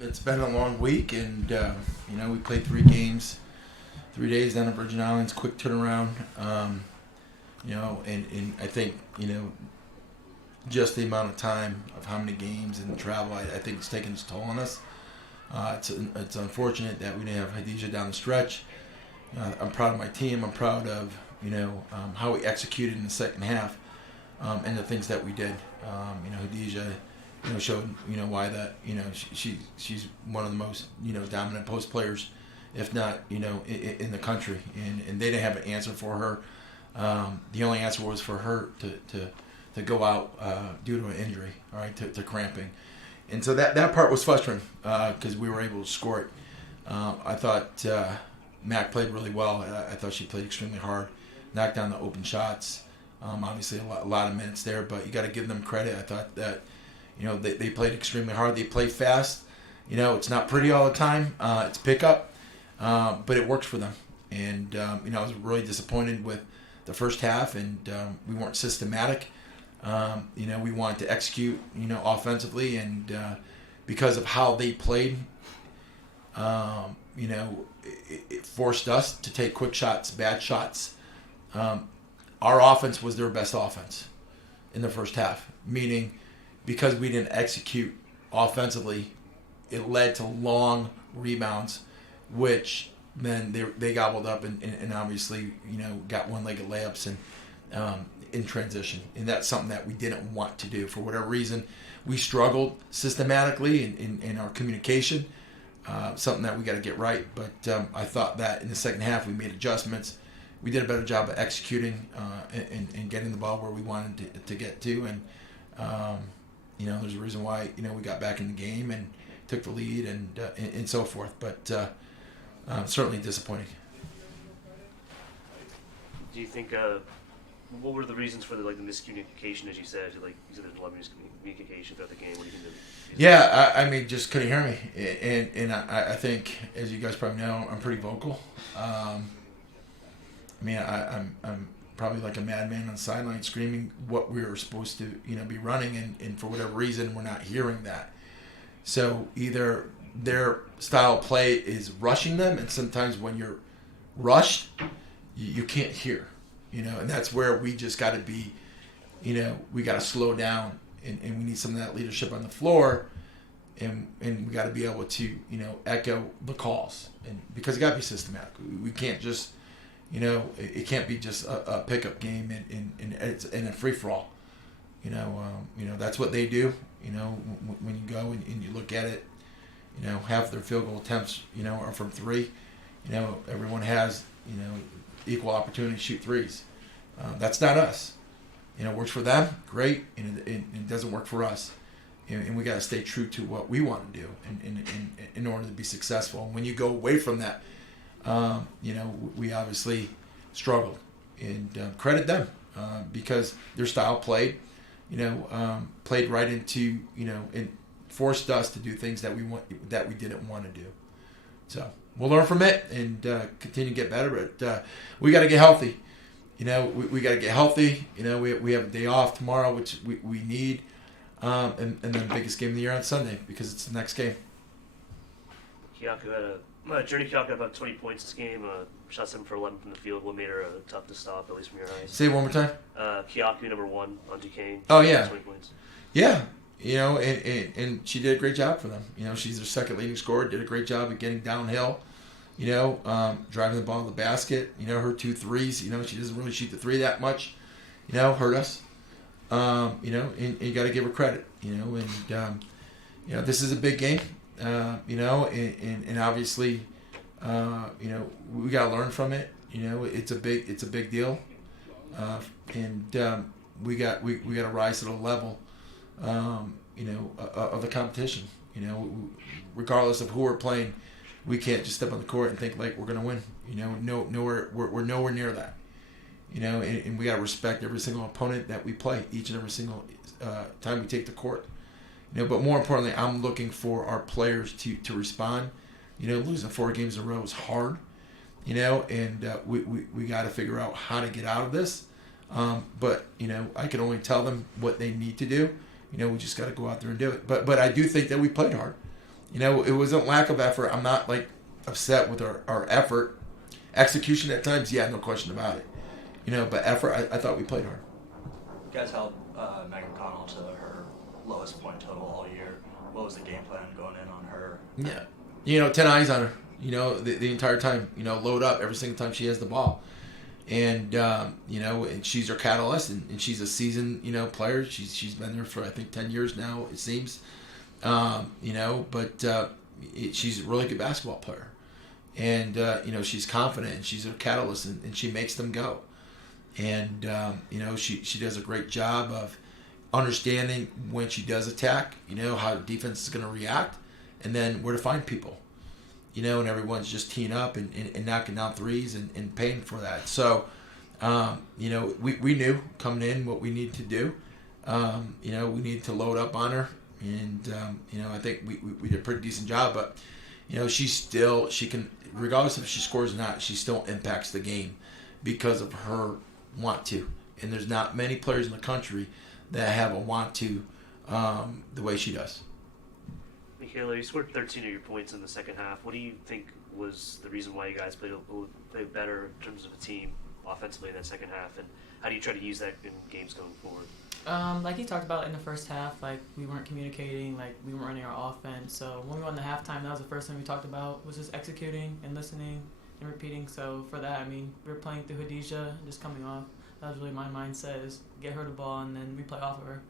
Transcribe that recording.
It's been a long week, and we played 3 games, 3 days down at Virgin Islands. Quick turnaround. And I think just the amount of time of how many games and travel, I think it's taken its toll on us. It's unfortunate that we didn't have Hadija down the stretch. I'm proud of my team. I'm proud of how we executed in the second half, and the things that we did. Hadija showed why that she's one of the most dominant post players, if not in the country, and they didn't have an answer for her. The only answer was for her to go out due to an injury, all right, to cramping, and so that part was frustrating because we were able to score it. I thought Mac played really well. I thought she played extremely hard, knocked down the open shots. Obviously a lot of minutes there, but you got to give them credit. I thought that they played extremely hard. They played fast. It's not pretty all the time. It's pickup, but it works for them. And I was really disappointed with the first half, and we weren't systematic. We wanted to execute, offensively, and because of how they played, it forced us to take quick shots, bad shots. Our offense was their best offense in the first half, meaning because we didn't execute offensively, it led to long rebounds, which then they gobbled up and obviously got one-legged layups and in transition, and that's something that we didn't want to do for whatever reason. We struggled systematically in our communication, something that we got to get right. But I thought that in the second half we made adjustments. We did a better job of executing and getting the ball where we wanted to get to, and there's a reason why we got back in the game and took the lead and so forth. But certainly disappointing. Do you think what were the reasons for the miscommunication, as you said? You said there's a lot of miscommunication throughout the game. What do you think? Yeah, I mean, just couldn't hear me, and I think, as you guys probably know, I'm pretty vocal. I'm probably like a madman on the sideline screaming what we were supposed to be running, and for whatever reason we're not hearing that. So either their style of play is rushing them, and sometimes when you're rushed, you can't hear, and that's where we just got to be, we got to slow down, and we need some of that leadership on the floor, and we got to be able to echo the calls, and because it got to be systematic. We can't just it can't be just a pickup game and it's in a free for all. That's what they do. When you go and you look at it, half their field goal attempts are from three. Everyone has equal opportunity to shoot threes. That's not us. It works for them, great, and it doesn't work for us. And we got to stay true to what we want to do in order to be successful. And when you go away from that, we obviously struggled, and credit them because their style played right into and forced us to do things that we didn't want to do. So we'll learn from it and continue to get better. But we got to get healthy. We got to get healthy. We have a day off tomorrow, which we need, and then the biggest game of the year on Sunday because it's the next game. Journey Kiyoko had about 20 points this game. Shot 7 for 11 from the field. What made her tough to stop, at least from your eyes? Say it one more time. Kiyoko, number 1 on Duquesne. Oh, yeah. 20 points. Yeah. And she did a great job for them. She's their second leading scorer. Did a great job of getting downhill. Driving the ball to the basket. Her 2 threes. She doesn't really shoot the three that much. Hurt us. And you got to give her credit. This is a big game. And obviously, we got to learn from it. It's a big deal, and we got to rise to the level, of the competition. Regardless of who we're playing, we can't just step on the court and think like we're gonna win. We're nowhere near that. And we got to respect every single opponent that we play, each and every single time we take the court. But more importantly, I'm looking for our players to respond. Losing 4 games in a row is hard. And we got to figure out how to get out of this. But I can only tell them what they need to do. We just got to go out there and do it. But I do think that we played hard. You know, it wasn't lack of effort. I'm not like upset with our effort. Execution at times, yeah, no question about it. You know, but effort, I thought we played hard. You guys held Megan Connell to her lowest point total all year. What was the game plan going in on her? Yeah. You know, 10 eyes on her, you know, the entire time, you know, load up every single time she has the ball. And, you know, and she's our catalyst, and she's a seasoned, you know, player. She's been there for, I think, 10 years now, it seems. You know, but she's a really good basketball player. And, you know, she's confident, and she's a catalyst, and she makes them go. And, you know, she does a great job of understanding when she does attack, you know, how the defense is going to react, and then where to find people. You know, and everyone's just teeing up and knocking down threes and paying for that. So, you know, we knew coming in what we needed to do. You know, we needed to load up on her. And, you know, I think we did a pretty decent job. But, you know, she can, regardless if she scores or not, she still impacts the game because of her want to. And there's not many players in the country that have a want to the way she does. MaKayla, you scored 13 of your points in the second half. What do you think was the reason why you guys played better in terms of a team offensively in that second half, and how do you try to use that in games going forward? Like he talked about in the first half, like we weren't communicating, like we weren't running our offense. So when we went in the halftime, that was the first thing we talked about, was just executing and listening and repeating. So for that, I mean, we were playing through Hadijah, just coming off. That was really my mindset, is get her the ball and then we play off of her.